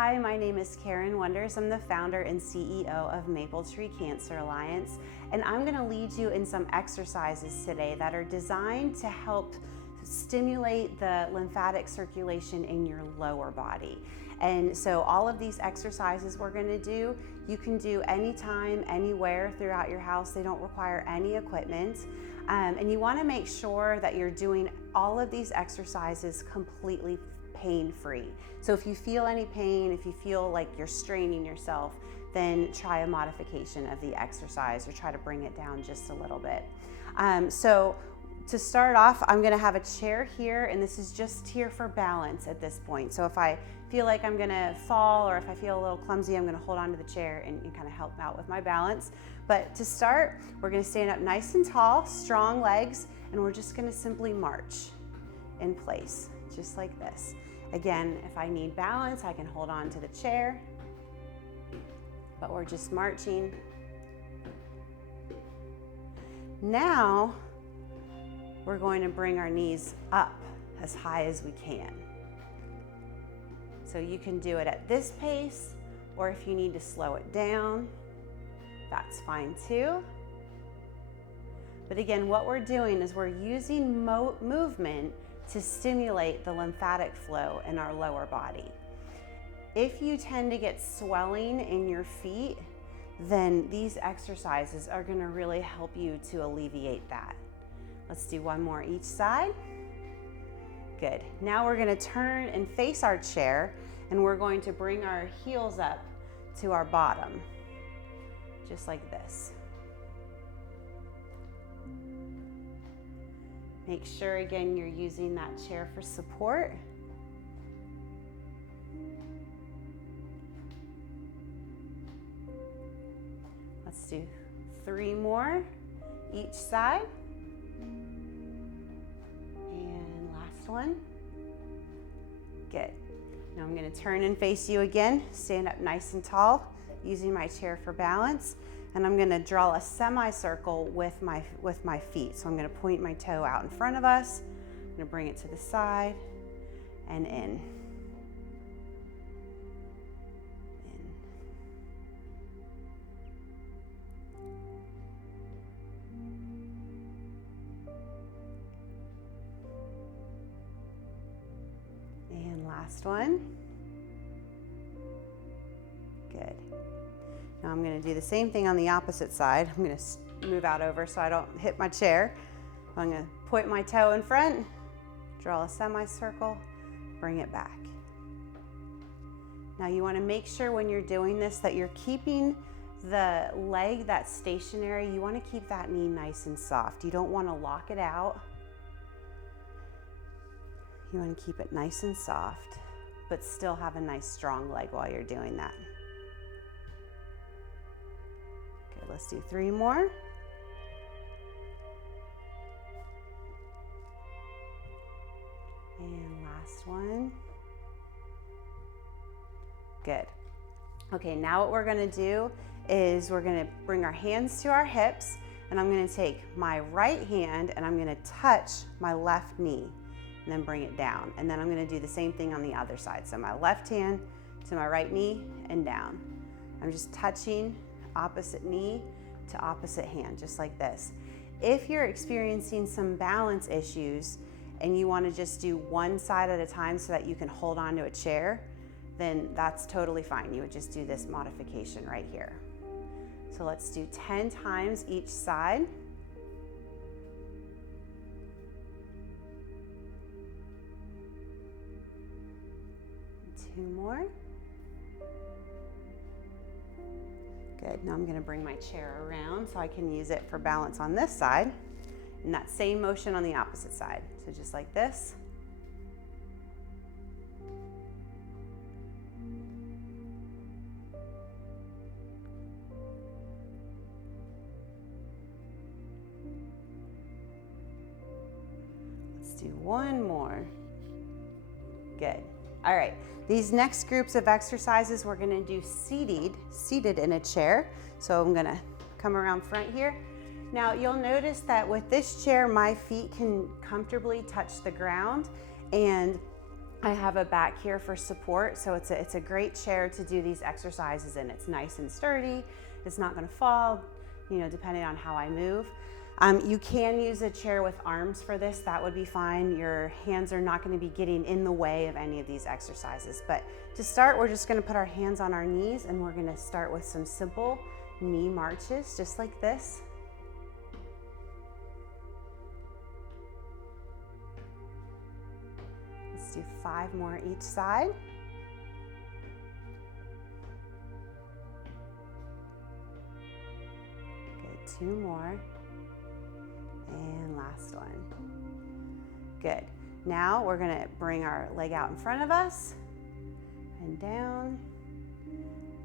Hi, my name is Karen Wonders. I'm the founder and CEO of Maple Tree Cancer Alliance, and I'm going to lead you in some exercises today that are designed to help stimulate the lymphatic circulation in your lower body. And so all of these exercises we're going to do, you can do anytime, anywhere throughout your house. They don't require any equipment. And you want to make sure that you're doing all of these exercises completely pain-free. So if you feel any pain, if you feel like you're straining yourself, then try a modification of the exercise or try to bring it down just a little bit. So to start off, I'm gonna have a chair here, and this is just here for balance at this point. So if I feel like I'm gonna fall or if I feel a little clumsy, I'm gonna hold on to the chair and kind of help out with my balance. But to start, we're gonna stand up nice and tall, strong legs, and we're just gonna simply march in place, just like this. Again, if I need balance, I can hold on to the chair, but we're just marching. Now, we're going to bring our knees up as high as we can. So you can do it at this pace, or if you need to slow it down, that's fine too. But again, what we're doing is we're using movement to stimulate the lymphatic flow in our lower body. If you tend to get swelling in your feet, then these exercises are going to really help you to alleviate that. Let's do one more each side. Good. Now we're going to turn and face our chair, and we're going to bring our heels up to our bottom, just like this. Make sure, again, you're using that chair for support. Let's do 3 more each side. And last one. Good. Now I'm going to turn and face you again. Stand up nice and tall, using my chair for balance. And I'm going to draw a semicircle with my feet. So I'm going to point my toe out in front of us. I'm going to bring it to the side and in. And last one. Good. Now I'm going to do the same thing on the opposite side. I'm going to move out over so I don't hit my chair. I'm going to point my toe in front, draw a semicircle, bring it back. Now you want to make sure when you're doing this that you're keeping the leg that's stationary. You want to keep that knee nice and soft. You don't want to lock it out. You want to keep it nice and soft, but still have a nice strong leg while you're doing that. Let's do 3 more. And last one. Good. Okay, now what we're going to do is we're going to bring our hands to our hips, and I'm going to take my right hand and I'm going to touch my left knee and then bring it down. And then I'm going to do the same thing on the other side. So my left hand to my right knee and down. I'm just touching opposite knee to opposite hand, just like this. If you're experiencing some balance issues and you want to just do one side at a time so that you can hold on to a chair, then that's totally fine. You would just do this modification right here. So let's do 10 times each side. Two more. Good. Now I'm going to bring my chair around so I can use it for balance on this side, and that same motion on the opposite side. So just like this. Let's do one more. Good. All right, these next groups of exercises we're going to do seated in a chair. So I'm going to come around front here. Now you'll notice that with this chair, my feet can comfortably touch the ground, and I have a back here for support, so it's a great chair to do these exercises in. It's nice and sturdy. It's not gonna fall, depending on how I move. You can use a chair with arms for this. That would be fine. Your hands are not gonna be getting in the way of any of these exercises. But to start, we're just gonna put our hands on our knees and we're gonna start with some simple knee marches, just like this. Let's do 5 more each side. Good, 2 more. And last one. Good. Now we're gonna bring our leg out in front of us and down,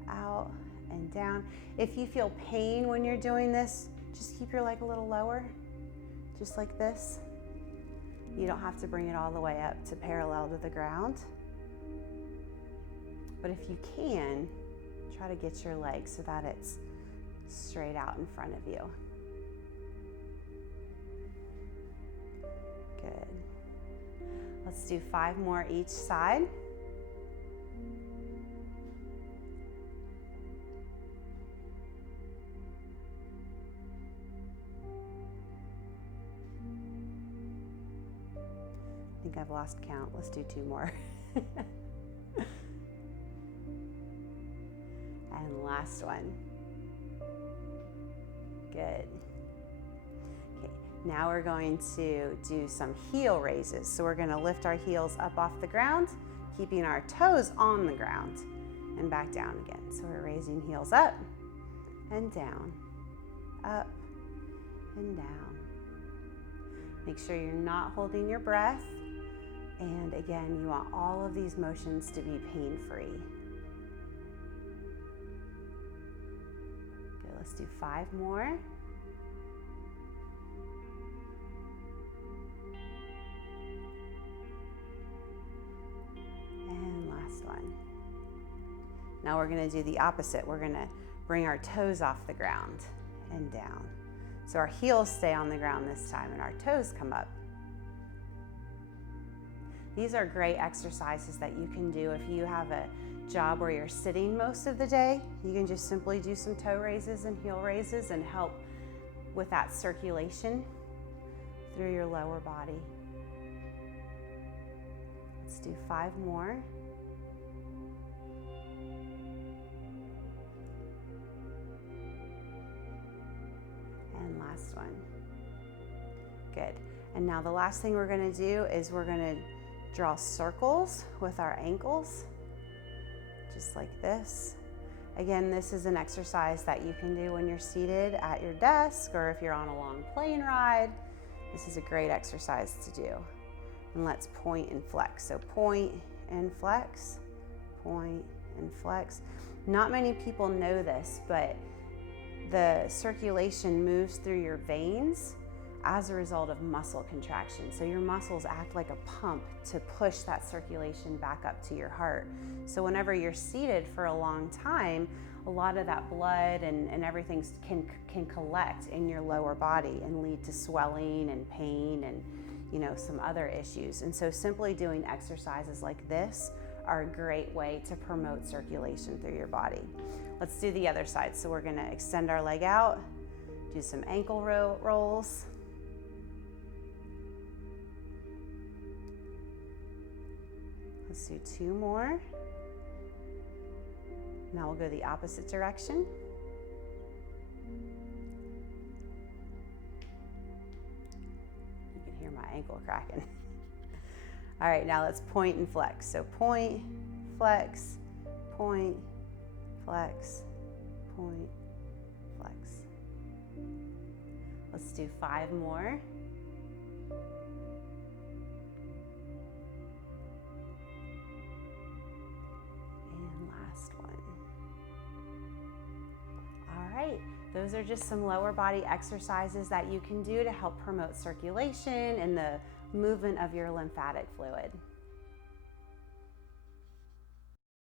out and down. If you feel pain when you're doing this, just keep your leg a little lower, just like this. You don't have to bring it all the way up to parallel to the ground. But if you can, try to get your leg so that it's straight out in front of you. Good. Let's do 5 more each side. I think I've lost count. Let's do 2 more. And last one. Good. Okay, now we're going to do some heel raises. So we're going to lift our heels up off the ground, keeping our toes on the ground, and back down again. So we're raising heels up and down, up and down. Make sure you're not holding your breath. And again, you want all of these motions to be pain-free. Good, let's do 5 more. And last one. Now we're gonna do the opposite. We're gonna bring our toes off the ground and down. So our heels stay on the ground this time and our toes come up. These are great exercises that you can do if you have a job where you're sitting most of the day. You can just simply do some toe raises and heel raises and help with that circulation through your lower body. Let's do 5 more. And last one. Good. And now the last thing we're gonna do is we're gonna draw circles with our ankles, just like this. Again, this is an exercise that you can do when you're seated at your desk or if you're on a long plane ride. This is a great exercise to do. And let's point and flex. So point and flex, point and flex. Not many people know this, but the circulation moves through your veins as a result of muscle contraction. So your muscles act like a pump to push that circulation back up to your heart. So whenever you're seated for a long time, a lot of that blood and everything can collect in your lower body and lead to swelling and pain and some other issues. And so simply doing exercises like this are a great way to promote circulation through your body. Let's do the other side. So we're gonna extend our leg out, do some ankle rolls. Let's do 2 more. Now we'll go the opposite direction. You can hear my ankle cracking. All right, now let's point and flex. So point, flex, point, flex, point, flex. Let's do 5 more. Those are just some lower body exercises that you can do to help promote circulation and the movement of your lymphatic fluid.